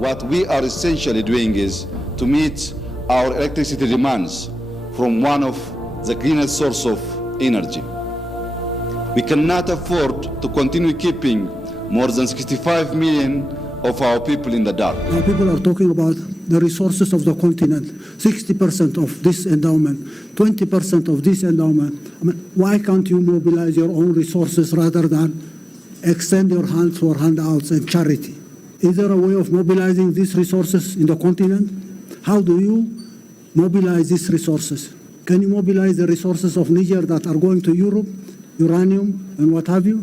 what we are essentially doing is to meet our electricity demands from one of the greenest source of energy. We cannot afford to continue keeping more than 65 million of our people in the dark. Now people are talking about the resources of the continent, 60% of this endowment, 20% of this endowment. I mean, why can't you mobilize your own resources rather than extend your hands for handouts and charity? Is there a way of mobilizing these resources in the continent? How do you mobilize these resources? Can you mobilize the resources of Niger that are going to Europe, uranium and what have you?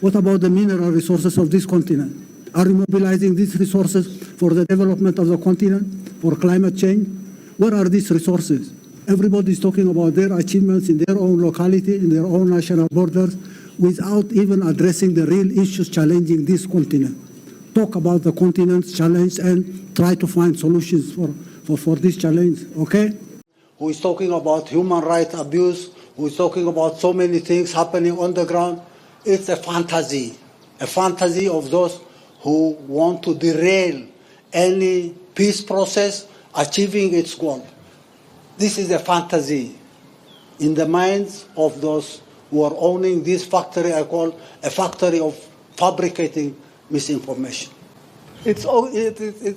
What about the mineral resources of this continent? Are you mobilizing these resources for the development of the continent, for climate change? Where are these resources? Everybody is talking about their achievements in their own locality, in their own national borders, without even addressing the real issues challenging this continent. Talk about the continent's challenge and try to find solutions for this challenge, okay? Who is talking about human rights abuse, who is talking about so many things happening on the ground. It's a fantasy of those who want to derail any peace process achieving its goal. This is a fantasy in the minds of those who are owning this factory, I call a factory of fabricating misinformation. It's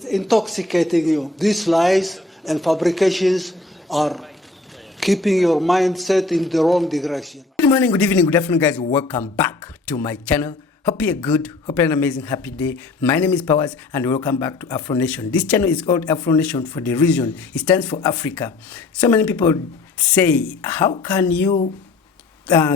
intoxicating you. These lies and fabrications are keeping your mindset in the wrong direction. Good morning, good evening, good afternoon, guys. Welcome back to my channel. Hope you're good. Hope you're an amazing, happy day. My name is Powers, and welcome back to Afro Nation. This channel is called Afro Nation for the reason it stands for Africa. So many people say, how can you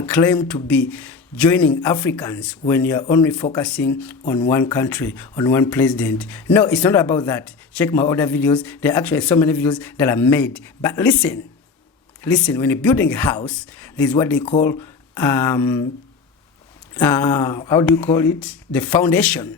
claim to be joining Africans when you're only focusing on one country, on one president? No, it's not about that. Check my other videos. There are actually so many videos that are made. But listen, when you're building a house, there's what they call, how do you call it? The foundation.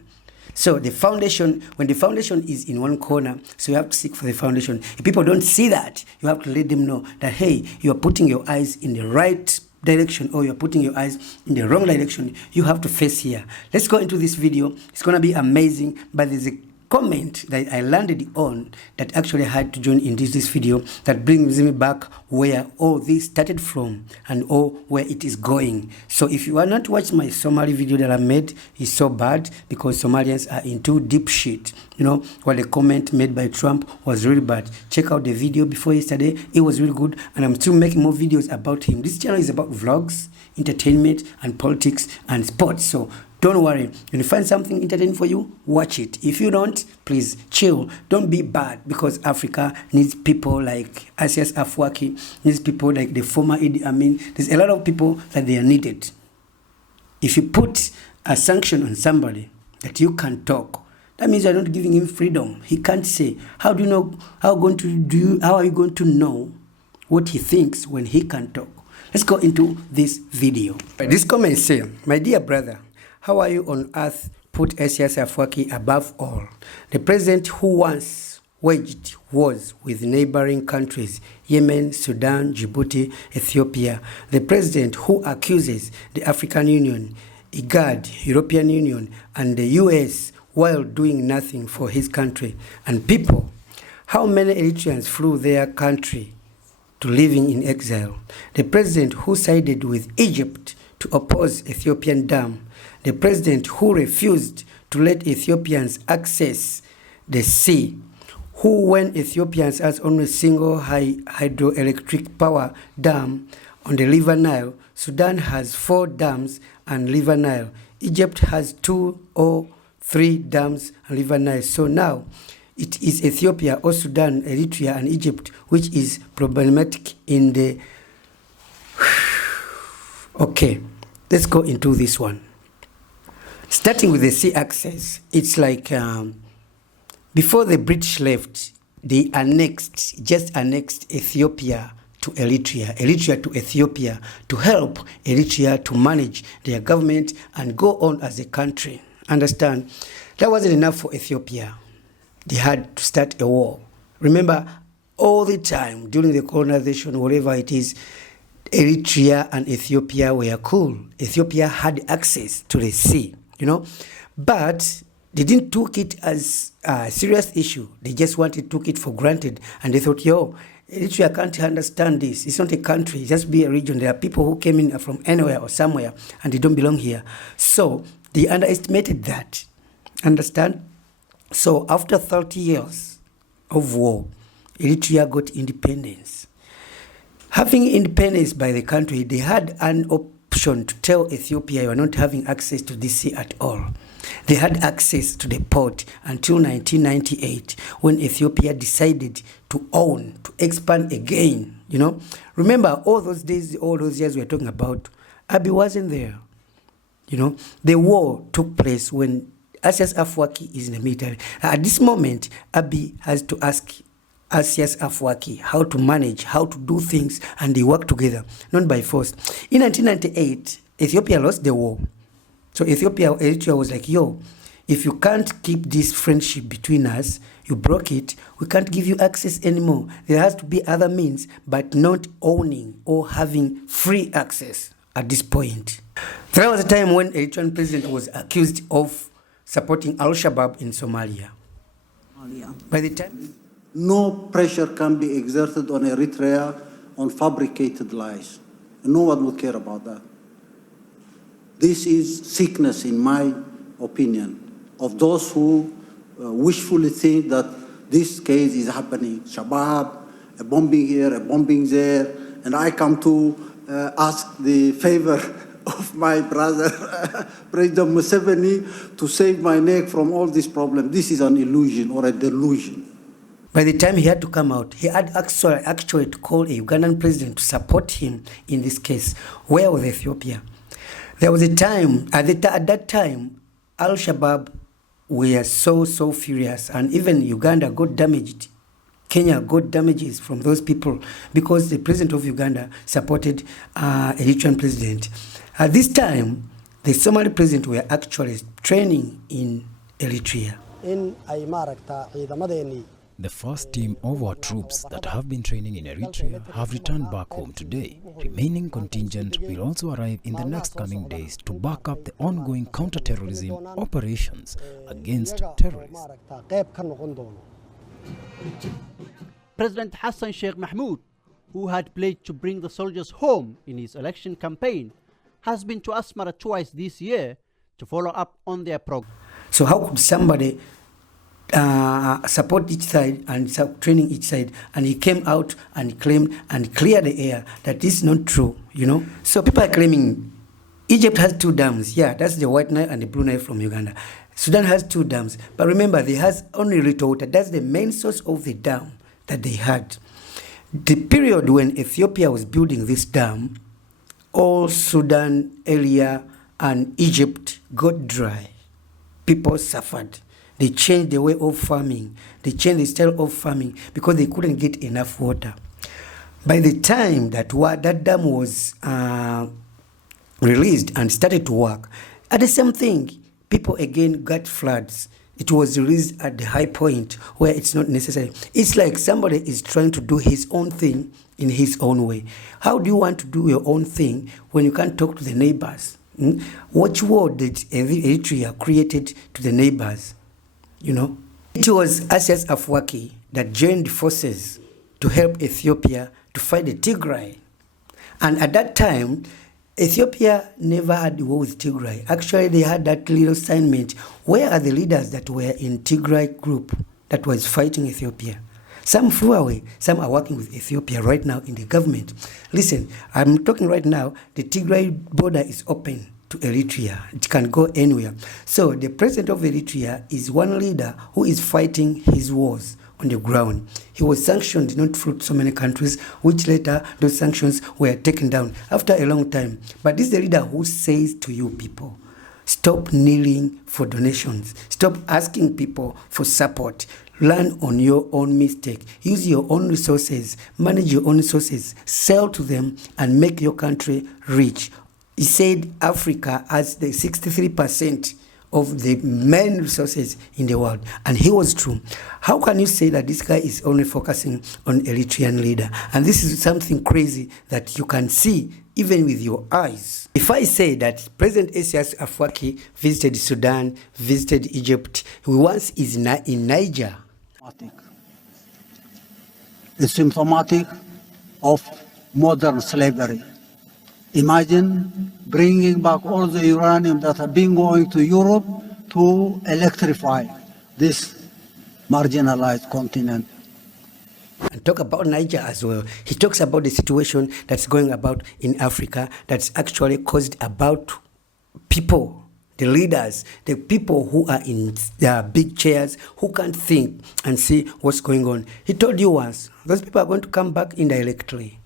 So the foundation, when the foundation is in one corner, so you have to seek for the foundation. If people don't see that, you have to let them know that, hey, you are putting your eyes in the right direction or you're putting your eyes in the wrong direction. You have to face here. Let's go into this video. It's going to be amazing, but there's a comment that I landed on that actually had to join in this video that brings me back where all this started from and where it is going. So if you are not watching my Somali video that I made, it's so bad because Somalians are into deep shit. You know, what the comment made by Trump was really bad. Check out the video before yesterday. It was really good, and I'm still making more videos about him. This channel is about vlogs, entertainment, and politics and sports. So don't worry. When you find something entertaining for you, watch it. If you don't, please chill. Don't be bad, because Africa needs people like Afwerki, needs people like the former Idi Amin. There's a lot of people that they are needed. If you put a sanction on somebody that you can't talk, that means you're not giving him freedom. He can't say. How do you know? How are you going to know what he thinks when he can't talk? Let's go into this video. This comment says, my dear brother, how are you on earth put Afwerki above all? The president who once waged wars with neighboring countries, Yemen, Sudan, Djibouti, Ethiopia. The president who accuses the African Union, IGAD, European Union, and the US while doing nothing for his country and people. How many Eritreans flew their country to living in exile? The president who sided with Egypt to oppose Ethiopian dam. The president who refused to let Ethiopians access the sea, who when Ethiopians has only a single hydroelectric power dam on the River Nile, Sudan has 4 dams and River Nile. Egypt has 2 or 3 dams and River Nile. So now it is Ethiopia or Sudan, Eritrea and Egypt which is problematic in the... Okay, let's go into this one. Starting with the sea access, it's like before the British left, they just annexed Ethiopia to Eritrea, Eritrea to Ethiopia, to help Eritrea to manage their government and go on as a country. Understand? That wasn't enough for Ethiopia. They had to start a war. Remember, all the time during the colonization, whatever it is, Eritrea and Ethiopia were cool. Ethiopia had access to the sea, you know. But they didn't took it as a serious issue. They just took it for granted, and they thought, yo, Eritrea can't understand this. It's not a country, it's just be a region. There are people who came in from anywhere or somewhere, and they don't belong here. So they underestimated that. Understand? So after 30 years of war, Eritrea got independence. Having independence by the country, they had an option to tell Ethiopia, you are not having access to this sea at all. They had access to the port until 1998, when Ethiopia decided to own, to expand again, you know. Remember, all those days, all those years we are talking about, Abiy wasn't there. You know, the war took place when Afwerki is in the military. At this moment, Abiy has to ask Afwerki how to manage, how to do things, and they work together, not by force. In 1998, Ethiopia lost the war. So Eritrea was like, yo, if you can't keep this friendship between us, you broke it, we can't give you access anymore. There has to be other means, but not owning or having free access at this point. There was a time when Eritrean president was accused of supporting Al-Shabaab in Somalia. By the time... No pressure can be exerted on Eritrea on fabricated lies. No one would care about that. This is sickness, in my opinion, of those who wishfully think that this case is happening. Shabab, a bombing here, a bombing there, and I come to ask the favor of my brother, President Museveni, to save my neck from all this problem. This is an illusion or a delusion. By the time he had to come out, he had actually to call a Ugandan president to support him in this case. Where was Ethiopia? There was a time, at that time, Al-Shabaab were so furious, and even Uganda got damaged. Kenya got damages from those people because the president of Uganda supported Eritrean president. At this time, the Somali president were actually training in Eritrea. The first team of our troops that have been training in Eritrea have returned back home today. Remaining contingent will also arrive in the next coming days to back up the ongoing counter-terrorism operations against terrorists. President Hassan Sheikh Mahmoud, who had pledged to bring the soldiers home in his election campaign, has been to Asmara twice this year to follow up on their program. So how could somebody support each side and training each side, and he came out and claimed and cleared the air that this is not true, you know? So people are claiming Egypt has 2 dams. Yeah, that's the White Nile and the Blue Nile from Uganda. Sudan has 2 dams, but remember, they has only little water. That's the main source of the dam that they had. The period when Ethiopia was building this dam, all Sudan area and Egypt got dry. People suffered. They changed the way of farming. They changed the style of farming because they couldn't get enough water. By the time that dam was released and started to work, at the same thing, people again got floods. It was released at the high point where it's not necessary. It's like somebody is trying to do his own thing in his own way. How do you want to do your own thing when you can't talk to the neighbors? What war did Eritrea created to the neighbors? You know, it was Afwerki that joined forces to help Ethiopia to fight the Tigray. And at that time, Ethiopia never had war with Tigray. Actually, they had that little assignment. Where are the leaders that were in Tigray group that was fighting Ethiopia? Some flew away. Some are working with Ethiopia right now in the government. Listen, I'm talking right now, the Tigray border is open to Eritrea. It can go anywhere. So the president of Eritrea is one leader who is fighting his wars on the ground. He was sanctioned not through so many countries, which later those sanctions were taken down after a long time. But this is the leader who says to you people, stop kneeling for donations. Stop asking people for support. Learn on your own mistake. Use your own resources. Manage your own resources. Sell to them and make your country rich. He said Africa has the 63% of the main resources in the world. And he was true. How can you say that this guy is only focusing on Eritrean leader? And this is something crazy that you can see even with your eyes. If I say that President Esias Afwerki visited Sudan, visited Egypt, he once is in Niger. It's symptomatic of modern slavery. Imagine bringing back all the uranium that have been going to Europe to electrify this marginalized continent. And talk about Niger as well. He talks about the situation that's going about in Africa that's actually caused about people, the leaders, the people who are in their big chairs, who can't think and see what's going on. He told you once, those people are going to come back indirectly.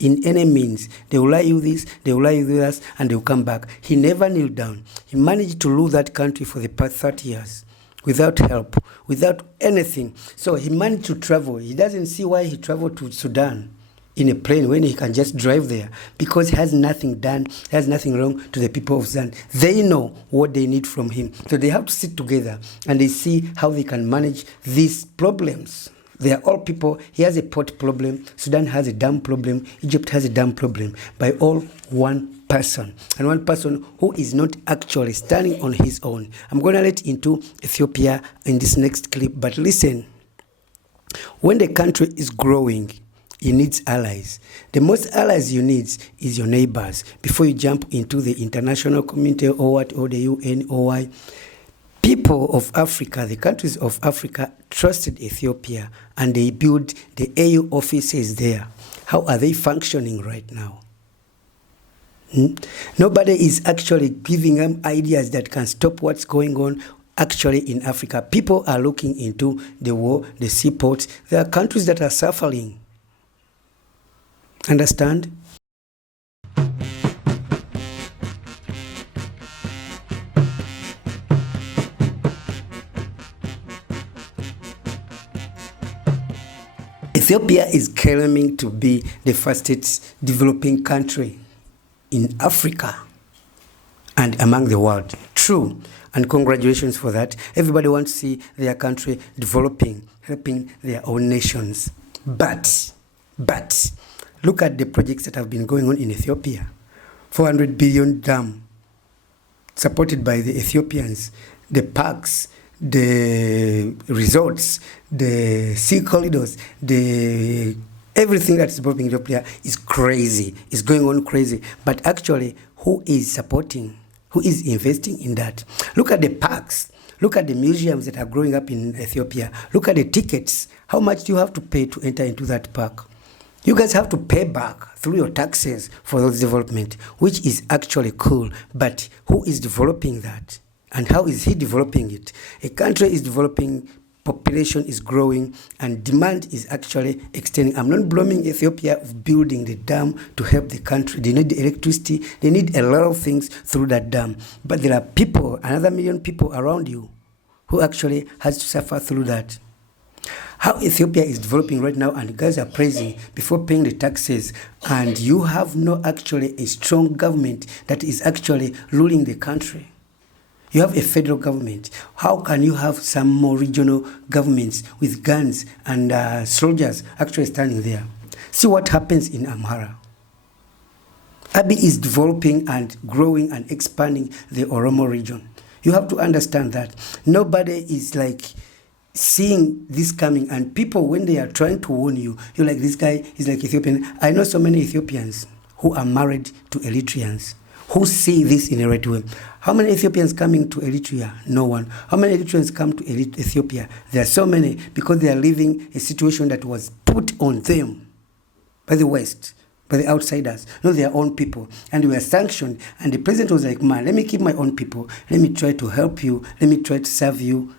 In any means, they will lie you this, they will lie you this, and they will come back. He never kneeled down. He managed to rule that country for the past 30 years. Without help, without anything. So he managed to travel. He doesn't see why he traveled to Sudan in a plane when he can just drive there, because he has nothing done, has nothing wrong to the people of Sudan. They know what they need from him. So they have to sit together and they see how they can manage these problems. They are all people. He has a port problem. Sudan has a dam problem. Egypt has a dam problem. By all one person, and one person who is not actually standing on his own. I'm going to let into Ethiopia in this next clip, but listen. When the country is growing, it needs allies. The most allies you need is your neighbors. Before you jump into the international community or what, or the UN or why. People of Africa, the countries of Africa trusted Ethiopia and they built the AU offices there. How are they functioning right now? Nobody is actually giving them ideas that can stop what's going on actually in Africa. People are looking into the war, the seaports. There are countries that are suffering. Understand? Ethiopia is claiming to be the fastest developing country in Africa and among the world. True, and congratulations for that. Everybody wants to see their country developing, helping their own nations. But, look at the projects that have been going on in Ethiopia. 400 billion dam, supported by the Ethiopians, the parks, the resorts, the sea corridors, everything that is developing Ethiopia is crazy. It's going on crazy. But actually, who is supporting? Who is investing in that? Look at the parks. Look at the museums that are growing up in Ethiopia. Look at the tickets. How much do you have to pay to enter into that park? You guys have to pay back through your taxes for those development, which is actually cool. But who is developing that? And how is he developing it? A country is developing, population is growing, and demand is actually extending. I'm not blaming Ethiopia of building the dam to help the country. They need the electricity. They need a lot of things through that dam. But there are people, another million people around you, who actually has to suffer through that. How Ethiopia is developing right now, and you guys are praising before paying the taxes, and you have no actually a strong government that is actually ruling the country. You have a federal government. How can you have some more regional governments with guns and soldiers actually standing there? See what happens in Amhara. Abiy is developing and growing and expanding the Oromo region. You have to understand that. Nobody is like seeing this coming, and people, when they are trying to warn you, you're like, this guy is like Ethiopian. I know so many Ethiopians who are married to Eritreans who see this in a right way. How many Ethiopians coming to Eritrea? No one. How many Eritreans come to Ethiopia? There are so many, because they are living a situation that was put on them by the West, by the outsiders, not their own people. And they were sanctioned. And the president was like, man, let me keep my own people. Let me try to help you. Let me try to serve you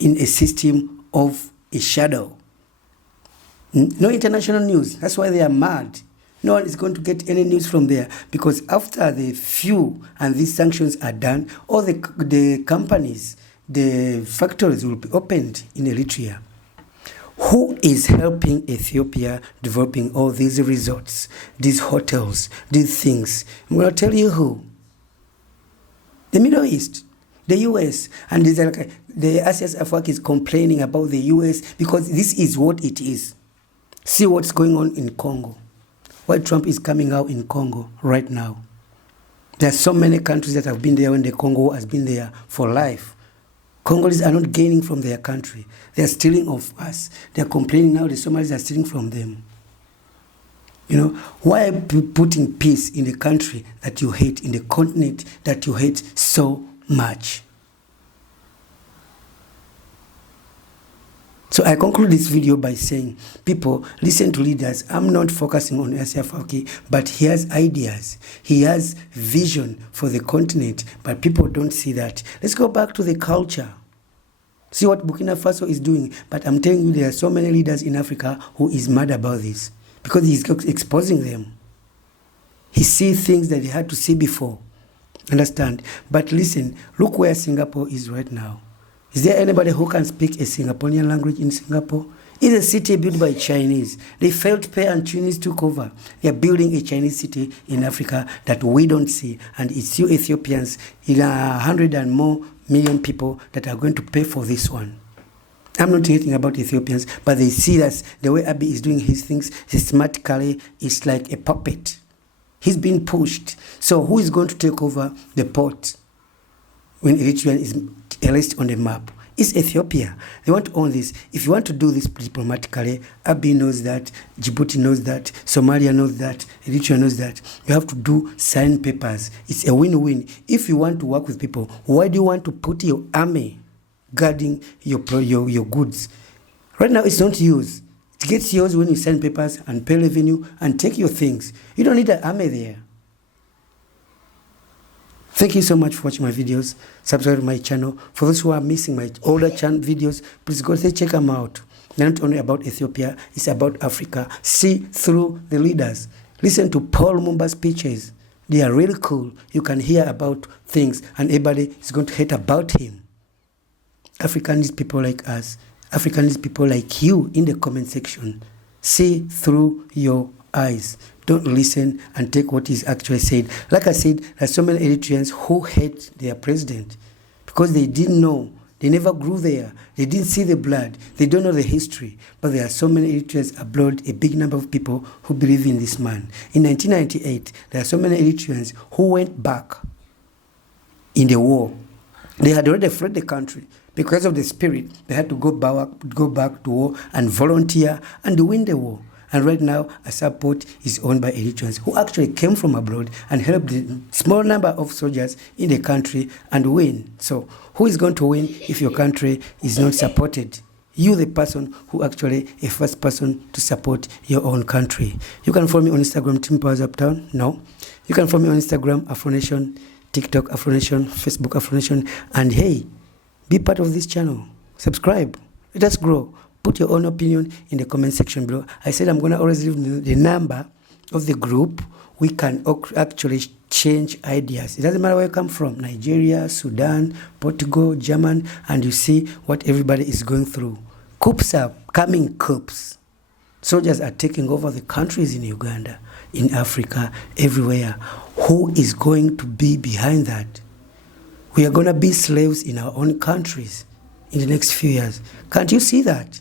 in a system of a shadow. No international news. That's why they are mad. No one is going to get any news from there, because after the few and these sanctions are done, all the companies, the factories will be opened in Eritrea. Who is helping Ethiopia developing all these resorts, these hotels, these things? I'm going to tell you who. The Middle East, the US, and the Esias Afwerki is complaining about the US because this is what it is. See what's going on in Congo. why Trump is coming out in Congo right now. There are so many countries that have been there when the Congo has been there for life. Congolese are not gaining from their country. They are stealing of us. They are complaining now the Somalis are stealing from them. You know, why are you putting peace in the country that you hate, in the continent that you hate so much? So I conclude this video by saying, people, listen to leaders. I'm not focusing on Afwerki, but he has ideas. He has vision for the continent, but people don't see that. Let's go back to the culture. See what Burkina Faso is doing. But I'm telling you, there are so many leaders in Africa who is mad about this because he's exposing them. He sees things that they had to see before. Understand? But listen, look where Singapore is right now. Is there anybody who can speak a Singaporean language in Singapore? It's a city built by Chinese. They failed to pay and Chinese took over. They are building a Chinese city in Africa that we don't see. And it's you Ethiopians, 100 and more million people that are going to pay for this one. I'm not hating about Ethiopians, but they see that the way Abiy is doing his things systematically is like a puppet. He's being pushed. So who is going to take over the port when Eritrea is erased on the map? It's Ethiopia. They want to own this. If you want to do this diplomatically, Abiy knows that, Djibouti knows that, Somalia knows that, Eritrea knows that. You have to sign papers. It's a win-win. If you want to work with people, why do you want to put your army guarding your goods? Right now, it's not yours. It gets yours when you sign papers and pay revenue and take your things. You don't need an army there. Thank you so much for watching my videos. Subscribe to my channel. For those who are missing my older videos, please go check them out. They're not only about Ethiopia, it's about Africa. See through the leaders. Listen to Paul Lumumba's speeches. They are really cool. You can hear about things and everybody is going to hate about him. Africa needs people like us. Africa needs people like you in the comment section. See through your eyes. Don't listen and take what is actually said. Like I said, there are so many Eritreans who hate their president because they didn't know. They never grew there. They didn't see the blood. They don't know the history. But there are so many Eritreans abroad, a big number of people who believe in this man. In 1998, there are so many Eritreans who went back in the war. They had already fled the country. Because of the spirit, they had to go back to war and volunteer and win the war. And right now, a support is owned by Eritreans who actually came from abroad and helped the small number of soldiers in the country and win. So who is going to win if your country is not supported? You, the person who actually a first person to support your own country. You can follow me on Instagram, Team Powers Uptown. No. You can follow me on Instagram, Afronation, TikTok, Afronation, Facebook, Afronation. And hey, be part of this channel. Subscribe. Let us grow. Put your own opinion in the comment section below. I said I'm going to always leave the number of the group. We can actually change ideas. It doesn't matter where you come from. Nigeria, Sudan, Portugal, German, and you see what everybody is going through. Coups are coming coups. Soldiers are taking over the countries in Uganda, in Africa, everywhere. Who is going to be behind that? We are going to be slaves in our own countries in the next few years. Can't you see that?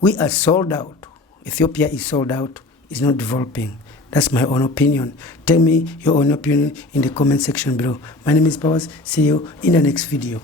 We are sold out. Ethiopia is sold out. It's not developing. That's my own opinion. Tell me your own opinion in the comment section below. My name is Powers. See you in the next video.